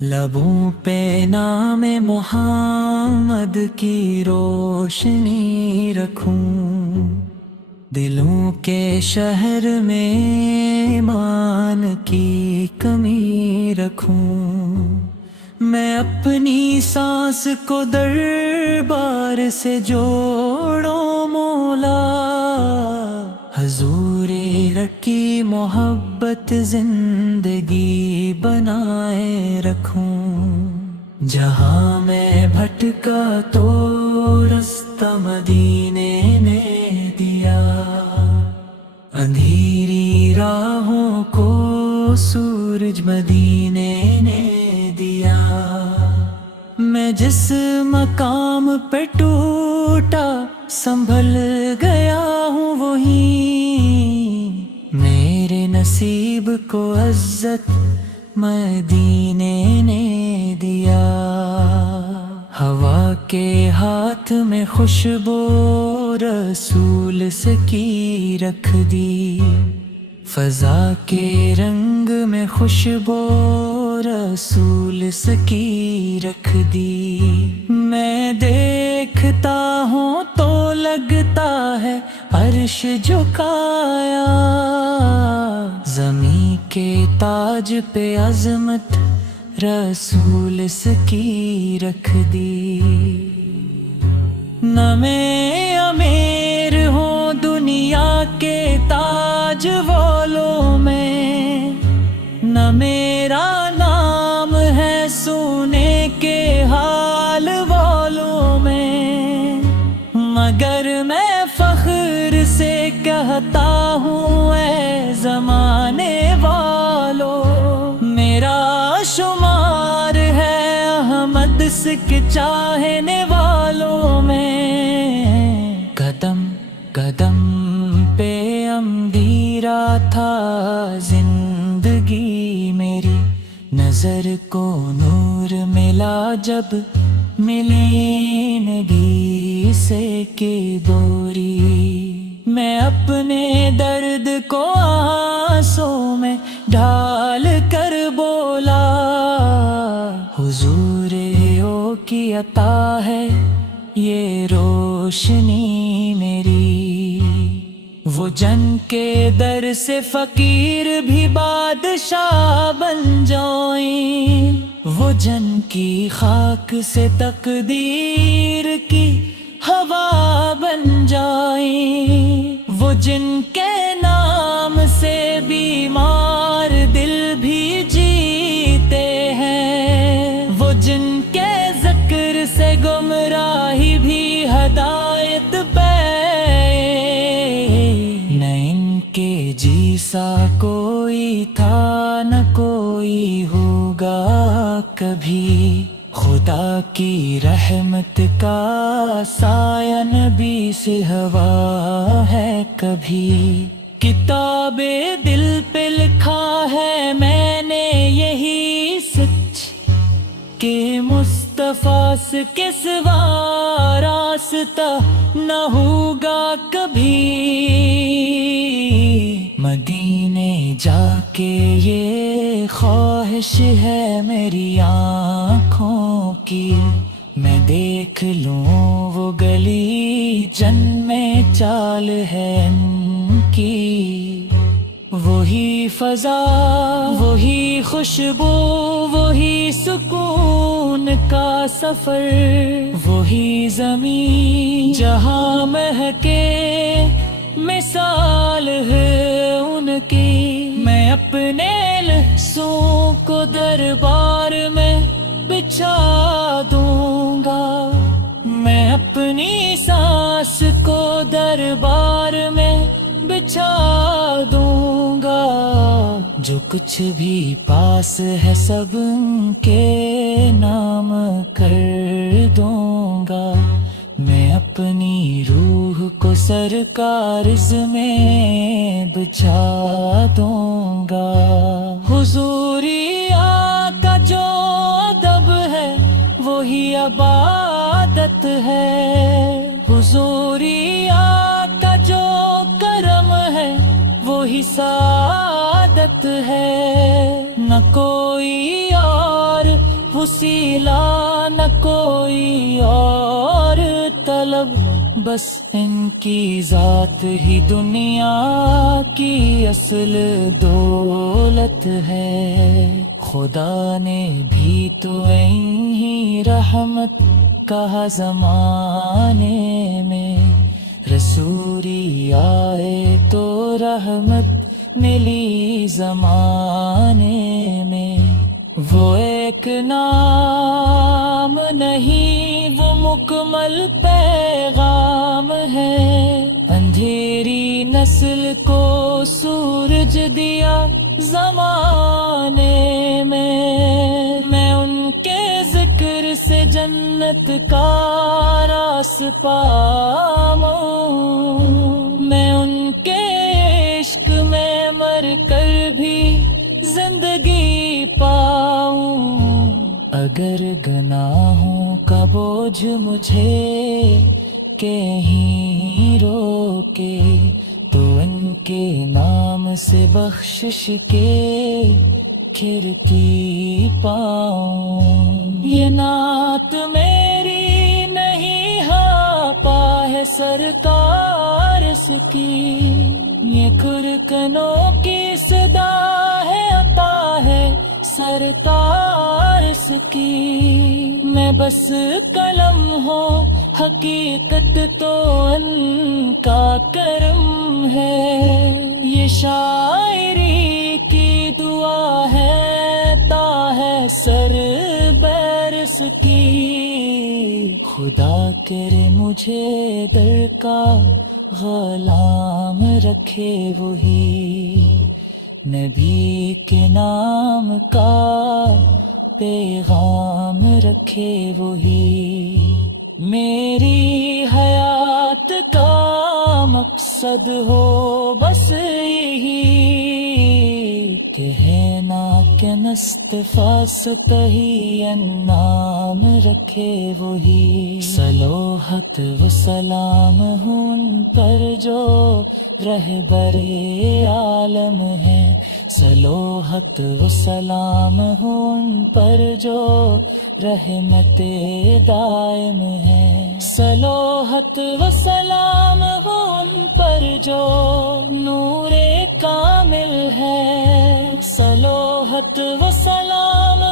لبوں پہ نام محمد کی روشنی رکھوں، دلوں کے شہر میں ایمان کی کمی رکھوں۔ میں اپنی سانس کو دربار سے جوڑوں مولا، حضور رکی محبت زندگی بنائے رکھوں۔ جہاں میں بھٹکا تو رستہ مدینے نے دیا، اندھیری راہوں کو سورج مدینے نے دیا۔ میں جس مقام پہ ٹوٹا سنبھل گیا ہوں وہیں، میرے نصیب کو عزت مدینے نے دیا۔ ہوا کے ہاتھ میں خوشبو رسول سے کی رکھ دی، فضا کے رنگ میں خوشبو رسول سے کی رکھ دی۔ میں دیکھتا ہوں تو لگتا ہے عرش جھکایا، زمین کے تاج پہ عظمت رسول سے کی رکھ دی۔ نہ میں امیر ہوں دنیا کے تاج والوں میں، نہ میرا نام ہے سونے کے حال والوں میں، مگر میں فخر سے کہتا ہوں اے زمانے والوں، میرا شمار ہے احمد کے چاہنے والوں میں۔ قدم قدم پہ اندھیرا تھا زندگی میری، نظر کو نور ملا جب ملی نگی سے کی دوری۔ میں اپنے درد کو آنسوں میں ڈال کر بولا، حضور او کی عطا ہے یہ روشنی میری۔ وہ جن کے در سے فقیر بھی بادشاہ بن جائیں، وہ جن کی خاک سے تقدیر کی ہوا بن جائیں، وہ جن کے نام سے بیمار دل بھی جیتے ہیں، وہ جن کے ذکر سے گمراہی بھی ہدایت پائے۔ نہ ان کے جیسا کوئی تھا نہ کوئی ہوگا کبھی، خدا کی رحمت کا سایہ نبی سے ہوا ہے کبھی۔ کتاب دل پہ لکھا ہے میں نے یہی سچ، کہ مصطفیٰ کے سوا راستہ نہ ہوگا کبھی۔ مدینے جا کے یہ خواہش ہے میری آنکھوں کی، میں دیکھ لوں وہ گلی جن میں چال ہے ان کی۔ وہی فضا وہی خوشبو وہی سکون کا سفر، وہی زمین جہاں مہکے مثال ہے ان کی۔ میں اپنے لحظوں کو دربار میں بچھا دوں گا، میں اپنی سانس کو دربار میں بچھا دوں گا، جو کچھ بھی پاس ہے سب کے نام کر دوں گا۔ میں اپنی روح کو سرکار میں بچھا دوں گا۔ حضوری آقا جو ادب ہے وہی عبادت ہے، حضوری آقا جو کرم ہے وہی سعادت ہے، نہ کوئی اور سیلا نہ کوئی اور طلب، بس ان کی ذات ہی دنیا کی اصل دولت ہے۔ خدا نے بھی تو ہی رحمت کہا زمانے میں، رسولی آئے تو رحمت ملی زمانے میں۔ وہ ایک نام نہیں، وہ مکمل پیغام ہے، اندھیری نسل کو سورج دیا زمانے میں ان کے ذکر سے جنت کا راس پاؤں، میں ان کے عشق میں مر کر بھی زندگی پاؤں۔ اگر گناہوں کا بوجھ مجھے کہیں روکے، تو ان کے نام سے بخشش کے کھڑکی پاؤں۔ یہ نعت میری نہیں ہاپا ہے سرکار اس کی، یہ کھرکنوں کی صدا ہے عطا ہے سرکار اس کی۔ میں بس قلم ہوں، حقیقت تو ان کا کرم ہے، یہ شاعری کی دعا ہے تا ہے سر برس کی۔ خدا کرے مجھے در کا غلام رکھے وہی، نبی کے نام کا پیغام رکھے وہی۔ میری حیات کا مقصد ہو بس یہی، کہنا کہ مصطفیٰ ستہی نام رکھے وہی۔ صلوحت و سلام ہوں ان پر جو رہبر عالم ہے، صلوحت و سلام ہوں ان پر جو رحمت دائم ہے، صلوحت و سلام ہوں ان پر جو نور کامل ہے، صلوحت و سلام